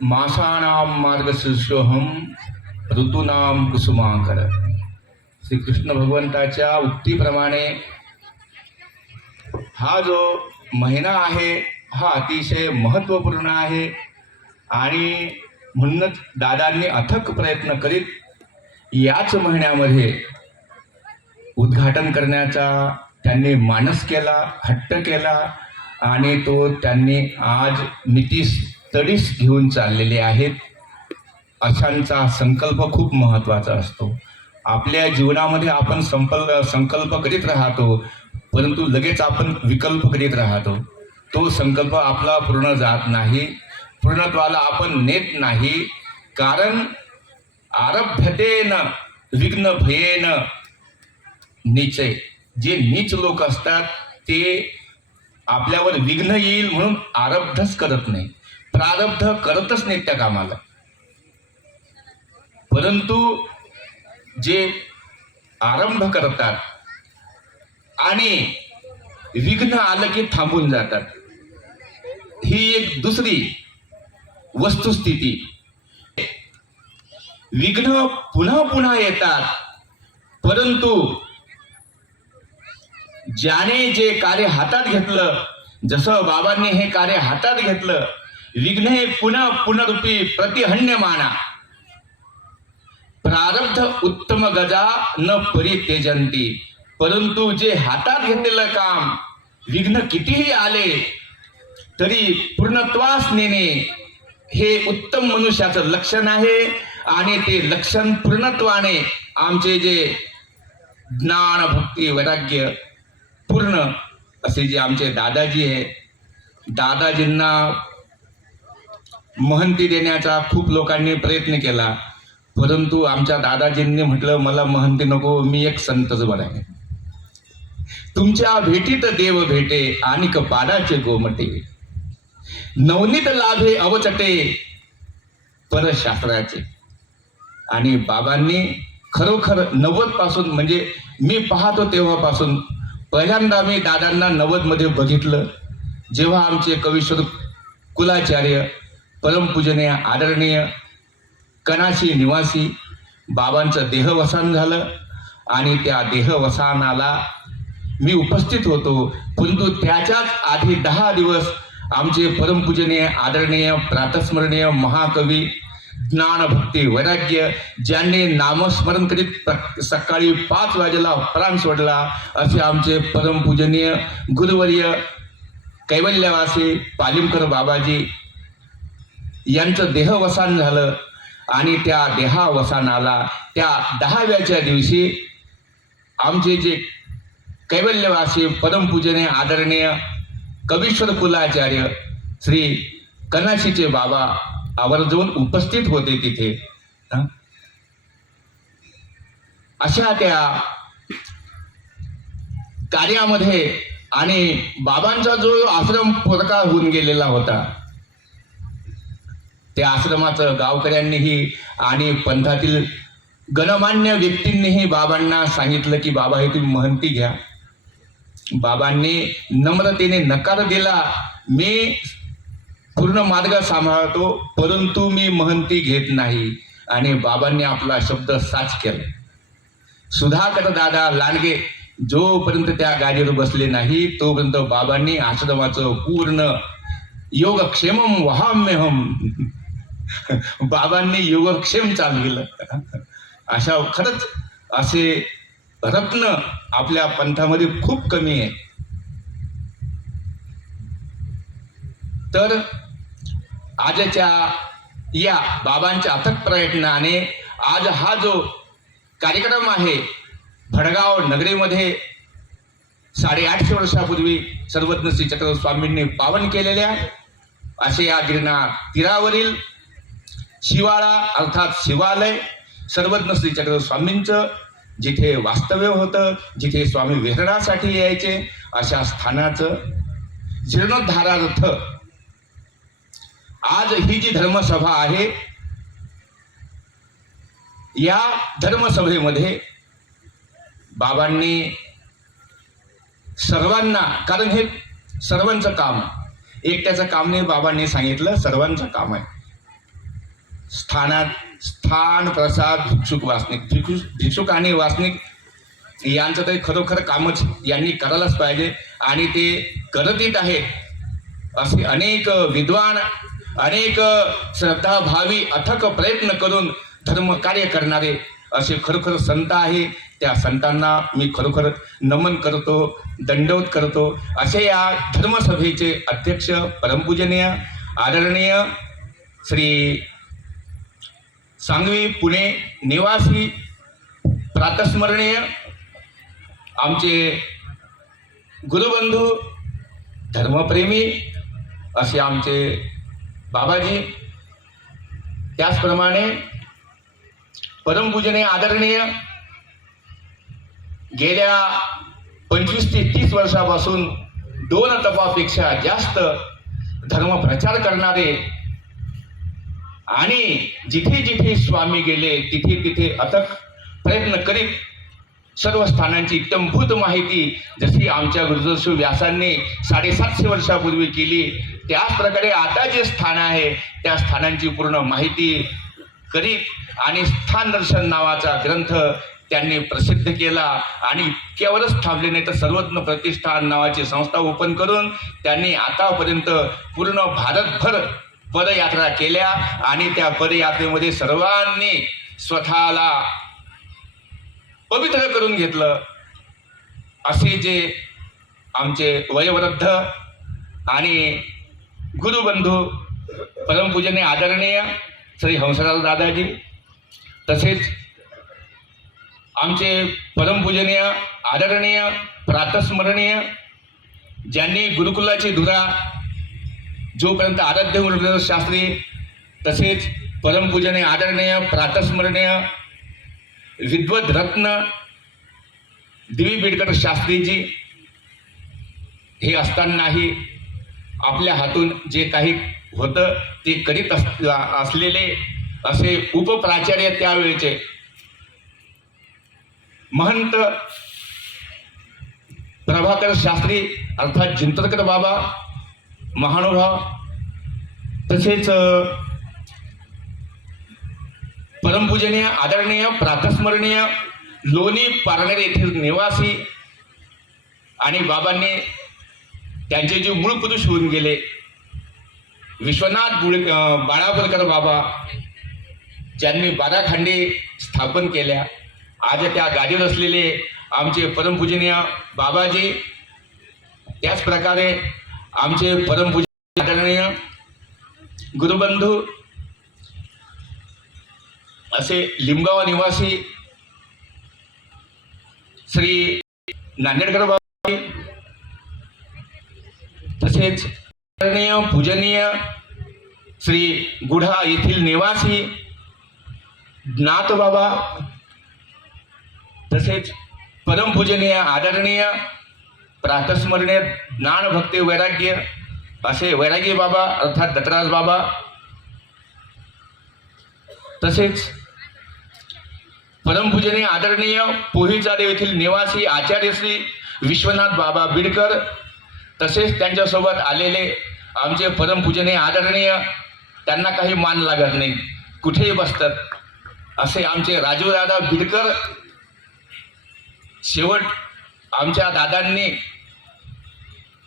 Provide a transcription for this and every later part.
मासानां मार्गशीर्षोहम ऋतूनाम कुसुमाकर। श्रीकृष्ण भगवंताच्या उक्तीप्रमाणे हा जो महिना आहे हा अतिशय महत्त्वपूर्ण आहे आणि म्हणूनच दादांनी अथक प्रयत्न करीत याच महिन्यामध्ये उद्घाटन करण्याचा त्यांनी मानस केला हट्ट केला आणि तो त्यांनी आज मितीस तडीस घेऊन चाललेले आहेत. अशांचा संकल्प खूप महत्त्वाचा असतो. आपल्या जीवनामध्ये आपण संपल संकल्प करीत राहतो परंतु लगेच आपण विकल्प करीत राहतो. तो संकल्प आपला पूर्ण जात नाही. पूर्णत्वाला आपण नेत नाही. कारण आरभ्यतेन विघ्न भयेन नीचे. जे नीच लोक असतात ते आपल्यावर विघ्न येईल म्हणून आरब्धच करत नाही. प्रारब्ध करतच नाहीत त्या कामाला. परंतु जे आरंभ करतात आणि विघ्न आलं की थांबून जातात ही एक दुसरी वस्तुस्थिती. विघ्न पुन्हा पुन्हा येतात परंतु ज्याने जे कार्य हातात घेतलं जसं बाबांनी हे कार्य हातात घेतलं विघ्न हे पुनरुपी प्रतिहन्य माना प्रारब्ध उत्तम गजा न परित्यजंती परंतु जे हातात घेतलेलं काम विघ्न कितीही आले तरी पूर्णत्वास नेणे हे उत्तम मनुष्याचं लक्षण आहे आणि ते लक्षण पूर्णत्वाने आमचे जे ज्ञान भक्ती वैराग्य पूर्ण असे जे आमचे दादाजी आहे दादाजींना महंती देण्याचा खूप लोकांनी प्रयत्न केला. परंतु आमच्या दादाजींनी म्हटलं मला महंती नको मी एक संतच बरा तुमच्या भेटीत देव भेटे आणि पाडाचे गोमटे. नवनीत लाभे अवचटे परशास्त्राचे. आणि बाबांनी खरोखर नव्वदपासून म्हणजे मी पाहतो तेव्हापासून पहिल्यांदा मी दादांना नव्वदमध्ये बघितलं. जेव्हा आमचे कवीश्वर कुलाचार्य परमपूजनीय आदरणीय कणाशी निवासी बाबांचं देहवसान झालं आणि त्या देहवसानाला मी उपस्थित होतो. परंतु त्याच्याच आधी दहा दिवस आमचे परमपूजनीय आदरणीय प्रातस्मरणीय महाकवी ज्ञानभक्ती वैराग्य ज्यांनी नामस्मरण करीत प्र- सकाळी पाच वाजेला प्राण सोडला असे आमचे परमपूजनीय गुरुवर्य कैवल्यवासी पालिमकर बाबाजी यांचं देहवसान झालं आणि त्या देहावसानाला त्या दहाव्याच्या दिवशी आमचे जे कैवल्यवासी परमपूजने आदरणीय कवीश्वर कुलाचार्य श्री कनाशीचे बाबा आवर्जून उपस्थित होते तिथे. अशा त्या कार्यामध्ये आणि बाबांचा जो आश्रम पोरका होऊन गेलेला होता त्या आश्रमाचं गावकऱ्यांनीही आणि पंथातील गणमान्य व्यक्तींनीही बाबांना सांगितलं की बाबा हे तुम्ही महंती घ्या. बाबांनी नम्रतेने नकार दिला. मी पूर्ण मार्ग सांभाळतो परंतु मी महंती घेत नाही. आणि बाबांनी आपला शब्द साच केला. सुधाकर दादा लांडगे जोपर्यंत त्या गाडीवर बसले नाही तोपर्यंत बाबांनी आश्रमाचं पूर्ण योगक्षेमम वहाम्यहम बाबांनी योगक्षेम चालविलं अशा खरंच असे रत्न आपल्या पंथामध्ये खूप कमी आहे तर आजच्या या बाबांच्या अथक प्रयत्नाने आज हा जो कार्यक्रम आहे भडगाव नगरीमध्ये साडेआठशे वर्षापूर्वी सर्वज्ञ श्री चक्रस्वामींनी पावन केलेल्या असे या गिरणा तीरावरील शिवाळा अर्थात शिवालय सर्वज्ञ श्री चक्र स्वामींचं जिथे वास्तव्य होतं जिथे स्वामी विहरणासाठी यायचे अशा स्थानाचं जीर्णोद्धारार्थ. आज ही जी धर्मसभा आहे या धर्मसभेमध्ये बाबांनी सर्वांना कारण हे सर्वांचं काम एकट्याचं काम नाही बाबांनी सांगितलं सर्वांचं काम आहे. स्थानात स्थान प्रसाद भिक्षुक वासनिक. भिक्षु भिक्षुक आणि वासनिक यांचं तरी खरोखर कामच यांनी करायलाच पाहिजे आणि ते करत येत आहेत. असे अनेक विद्वान अनेक श्रद्धाभावी अथक प्रयत्न करून धर्मकार्य करणारे असे खरोखर संत आहे. त्या संतांना मी खरोखर नमन करतो दंडवत करतो. असे या धर्मसभेचे अध्यक्ष परमपूजनीय आदरणीय श्री सांगवी पुणे निवासी प्रातस्मरणीय आमचे गुरुबंधू धर्मप्रेमी असे आमचे बाबाजी. त्याचप्रमाणे परमपूजने आदरणीय गेल्या पंचवीस ते तीस वर्षापासून दोन तपापेक्षा जास्त धर्मप्रचार करणारे आणि जिथे जिथे स्वामी गेले तिथे तिथे अथक प्रयत्न करीत सर्व स्थानांची इत्तमभूत माहिती जशी आमच्या गुरुजस्व व्यासांनी साडेसातशे वर्षापूर्वी केली त्याच प्रकारे आता जे स्थान आहे त्या स्थानांची पूर्ण माहिती करीत आणि स्थान दर्शन नावाचा ग्रंथ त्यांनी प्रसिद्ध केला आणि इतक्यावरच थांबले नाही तर सर्वज्ञ प्रतिष्ठान नावाची संस्था ओपन करून त्यांनी आतापर्यंत पूर्ण भारतभर पदयात्रा केल्या आणि त्या पदयात्रेमध्ये सर्वांनी स्वतःला पवित्र करून घेतलं. असे जे आमचे वयोवृद्ध आणि गुरुबंधू परमपूजने आदरणीय श्री हंसराज दादाजी तसेच आमचे परमपूजनीय आदरणीय प्रातस्मरणीय ज्यांनी गुरुकुलाची धुरा जोपर्यंत आराध्य शास्त्री तसेच परमपूजने आदरणीय प्रातस्मरणीय विद्वत रत्न दिवी बिडकर शास्त्रीजी हे असतानाही आपल्या हातून जे काही होतं ते करीत अस असलेले असे उपप्राचार्य त्यावेळेचे महंत प्रभाकर शास्त्री अर्थात जिंतरकर बाबा महानुभाव तसेच परमपूजनीय आदरणीय प्रातस्मरणीय लोणी पारनेर येथील निवासी आणि बाबांनी त्यांचे जे मूळ पुरुष होऊन गेले विश्वनाथ बुळ अं, बाबा ज्यांनी बाराखांडे स्थापन केल्या. आज त्या गादीवर असलेले आमचे परमपूजनीय बाबाजी त्याच प्रकारे आमचे परमपूजनीय आदरणीय गुरुबंधू असे लिंबगाव निवासी श्री नांदेडकर बाबा तसेच आदरणीय पूजनीय श्री गुढा येथील निवासी नाथ बाबा तसेच परमपूजनीय आदरणीय प्रातस्मरणीय ज्ञानभक्ती वैराग्य असे वैरागी बाबा अर्थात दत्तराज बाबा. तसेच परमपूजने आदरणीय पोहीचादेव येथील निवासी आचार्य श्री विश्वनाथ बाबा बिडकर तसेच त्यांच्यासोबत आलेले आमचे परमपूजने आदरणीय त्यांना काही मान लागत नाही. कुठेही बसतात. असे आमचे राजूदादा बिडकर शेवट आमच्या दादांनी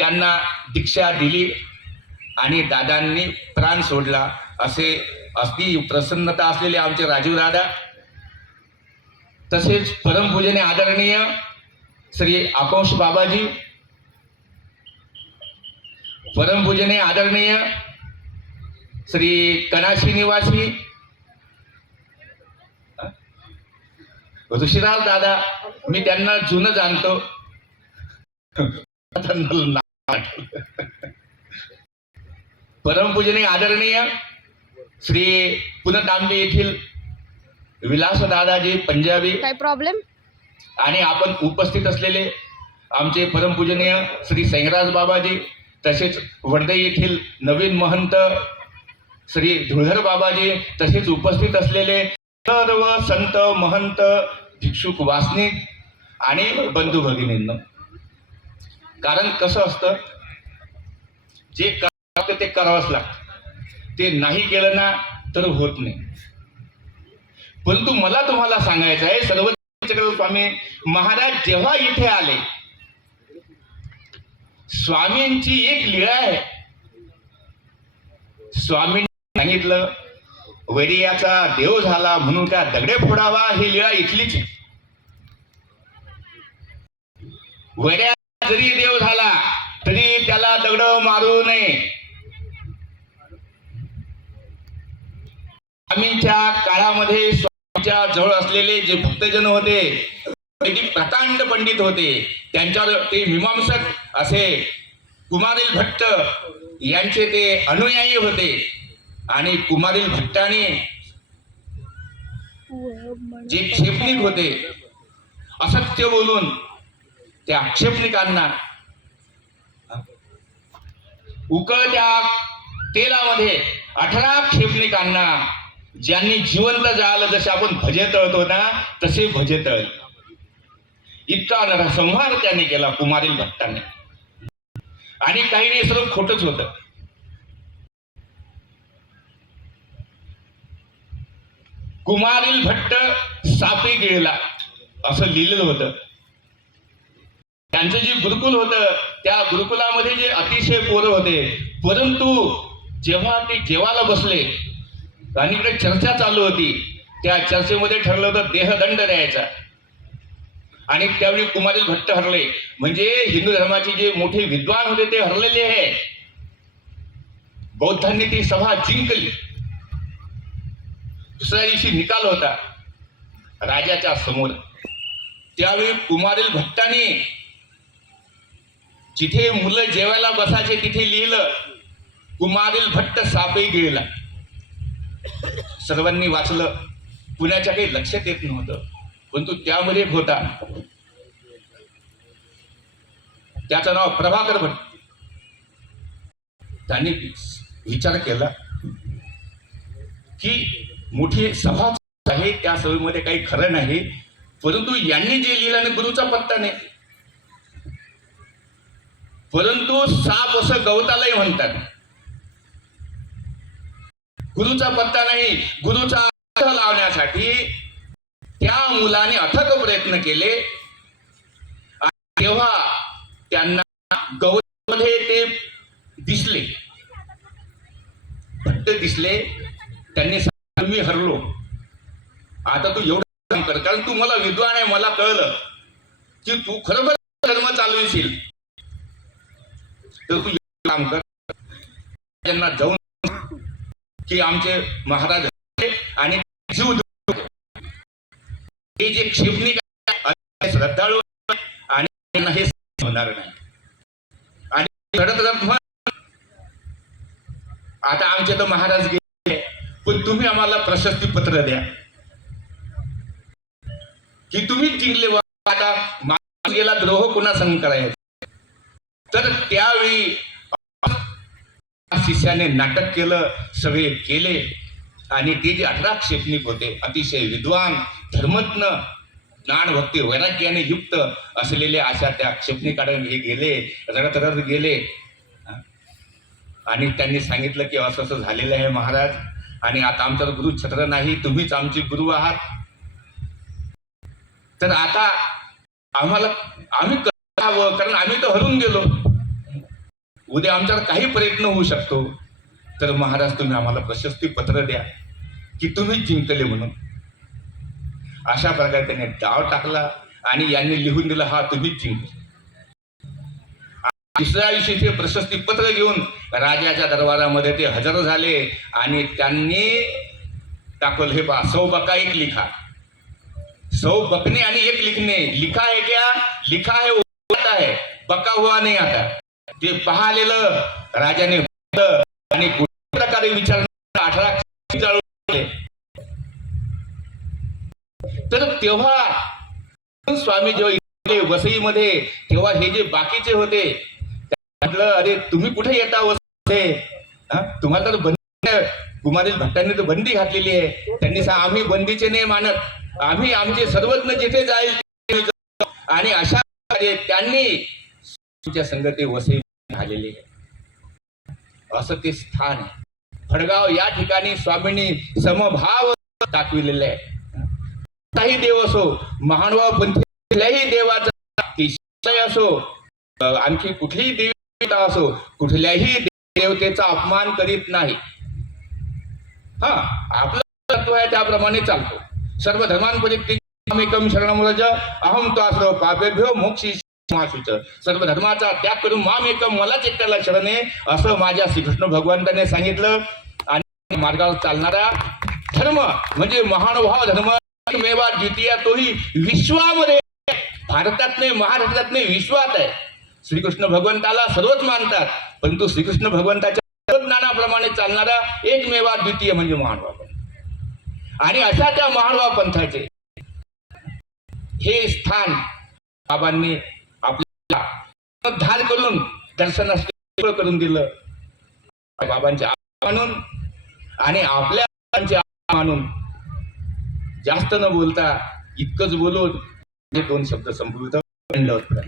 त्यांना दीक्षा दिली आणि दादांनी प्राण सोडला. असे अगदी प्रसन्नता असलेले आमचे राजीव दादा. तसेच परमपूजने आदरणीय श्री आकांश बाबाजी. परमपूजने आदरणीय श्री कनाशी निवासी. ऋषीराव दादा मी त्यांना जुनं जाणतो. परमपूजनीय आदरणीय श्री पुनतांबे येथील विलास दादाजी पंजाबी काय प्रॉब्लेम आणि आपण उपस्थित असलेले आमचे परमपूजनीय श्री सैंगराज बाबाजी तसेच वर्धे येथील नवीन महंत श्री धुळधर बाबाजी तसेच उपस्थित असलेले सर्व संत महंत भिक्षुक वासनिक आणि बंधू भगिनींना. कारण कसं असतं? जे करावं लागतं ते करावंच लागतं. ते नाही केलं ना तर होत नाही. परंतु मला तुम्हाला सांगायचं आहे सर्व स्वामी महाराज जेव्हा इथे आले स्वामींची एक लीळा आहे. स्वामींनी सांगितलं वैरियाचा देव झाला म्हणून का दगडे फोडावा? ही लीळा इथलीच वैर्या जरी देव झाला तरी त्याला दगड मारू नये. स्वामींच्या काळामध्ये स्वामीच्या जवळ असलेले जे भक्तजन होते प्रकांड पंडित होते त्यांच्यावर ते मीमांसक असे कुमारील भट्ट यांचे ते अनुयायी होते. आणि कुमारील भट्टाने जे क्षेपणिक होते असत्य बोलून त्या काढणार उकळत्या तेलामध्ये अठरा क्षेपणिकांना ज्यांनी जिवंत जाळलं जसे आपण भजे तळतो ना तसे भजे तळ. इतका नरसंहार त्यांनी केला कुमारील भक्ताने. आणि काही नाही सर्व खोटच होत. कुमारील भट्ट सापी गिळला असं लिहिलेलं होतं. त्यांचं जे गुरुकुल होतं त्या गुरुकुलामध्ये जे अतिशय पोरं होते. परंतु जेव्हा ते जेवायला बसले त्यांनीकडे चर्चा चालू होती त्या चर्चेमध्ये ठरलं होतं देहदंड द्यायचा. आणि त्यावेळी कुमारील भट्ट हरले. म्हणजे हिंदू धर्माचे जे मोठे विद्वान होते ते हरलेले आहे. बौद्धांनी ती सभा जिंकली. दुसऱ्या दिवशी निकाल होता राजाच्या समोर. त्यावेळी कुमारील भट्टाने जिथे मुलं जेवायला बसायचे तिथे लिहिलं कुमारील भट्ट सापही गिळला. सर्वांनी वाचलं. पुण्याच्या काही लक्षात येत नव्हतं. परंतु त्यामध्ये एक होता. त्याचं नाव प्रभाकर भट्ट. त्यांनी विचार केला की मोठी सभा आहे त्या सभेमध्ये काही खरं नाही. परंतु यांनी जे लिहिलं ना गुरुचा पत्ता नाही. परंतु साप असं गवतालाही म्हणतात. गुरुचा पत्ता नाही गुरुचा अर्थ लावण्यासाठी त्या मुलाने अथक प्रयत्न केले. तेव्हा त्यांना गवतामध्ये ते दिसले. भट्ट दिसले त्यांनी मी हरलो. आता तू एवढं काम कर कारण तू मला विद्वान आहे मला कळलं की तू खरोखर धर्म चालवशील. तर तू काम कर. त्यांना जाऊन की आमचे महाराज आणि जीव हे जे क्षेपणी श्रद्धाळू आणि त्यांना हे होणार नाही. आणि रडत आता आमचे तर महाराज गेले पण तुम्ही आम्हाला प्रशस्ती पत्र द्या. की तुम्ही जिंकले आता गेला द्रोह हो कुणा संग करायचा? तर त्यावेळी शिष्याने नाटक केलं सगळे केले आणि ते जे अठरा क्षेपणिक होते अतिशय विद्वान धर्मज्ञ ज्ञानभक्ती वैराग्याने युक्त असलेले अशा त्या क्षेपणिकाकडे हे गेले रडत रडत गेले. आणि त्यांनी सांगितलं की असं असं झालेलं आहे महाराज. आणि आता आमचा गुरु छत्र नाही तुम्हीच आमचे गुरु आहात. तर आता आम्हाला आम्ही करावं कारण आम्ही तर हरून गेलो. उद्या आमच्यावर काही प्रयत्न होऊ शकतो. तर महाराज तुम्ही आम्हाला प्रशस्ती पत्र द्या की तुम्ही जिंकले म्हणून. अशा प्रकारे त्याने डाव टाकला आणि यांनी लिहून दिला हा तुम्हीच जिंकले. तिसऱ्या दिवशी ते प्रशस्ती पत्र घेऊन राजाच्या दरबारामध्ये ते हजर झाले आणि त्यांनी दाखवलं हे बा सौ बका एक लिखा. सौ बकने आणि एक लिखणे लिखा आहे क्या? लिखा आहे आता है बका हुआ नाही आता. ते पाहिलेलं राजाने आणि कुठल्या प्रकारे विचार अठरा तर तेव्हा स्वामी जेव्हा इकडे वसईमध्ये तेव्हा हे जे बाकीचे होते म्हटलं अरे तुम्ही कुठे येता वसई तुम्हाला तर बंदी कुमारी भट्टांनी तर बंदी घातलेली आहे. त्यांनी सांग आम्ही बंदीचे नाही मानत. आम्ही आमचे सर्वज्ञ जिथे जाईल आणि अशा त्यांनी संगती वसई झालेली आहे. असं ते स्थान आहे. फडगाव या ठिकाणी स्वामींनी समभाव दाखविलेले आहे. काही देव असो हो, महानुभाव पंथीलाही देवाचा विषय असो आणखी कुठलीही देवता असो कुठल्याही देवतेचा अपमान करीत नाही. हा आपलं तत्व आहे त्याप्रमाणे चालतो. सर्व धर्मांपरित्ती एकम शरणमरज अहम तो आश्रव पापेभ्यो मोक्षी माशुच सर्व धर्माचा त्याग करून माम एकम मलाच एकट्याला शरण आहे असं माझ्या श्रीकृष्ण भगवंताने सांगितलं. आणि मार्गावर चालणारा धर्म म्हणजे महानुभाव धर्म. मेवा द्वितीय तोही विश्वामध्ये. भारतात नाही महाराष्ट्रात नाही विश्वात आहे. श्रीकृष्ण भगवंताला सर्वच मानतात परंतु श्रीकृष्ण भगवंताच्या ज्ञानाप्रमाणे चालणारा एकमेवा द्वितीय म्हणजे महानुभाव आणि अशा त्या महानुभाव पंथाचे हे स्थान बाबांनी आपल्याला धार करून दर्शनास करून दिलं. बाबांचे आभार मानून आणि आपल्या बाबांचे आभार मानून जास्त न बोलता इतकंच बोलून हे दोन शब्द संपूर्ण म्हणलं होतं